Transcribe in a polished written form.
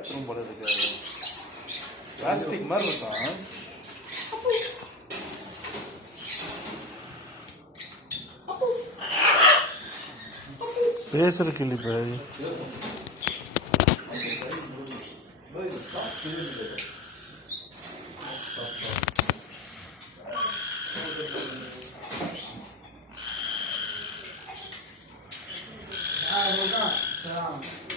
கத்துரும் போல இருக்கு. பிளாஸ்டிக் மாதிரி இருக்கும். பேசுற கிளி பாய். Ah,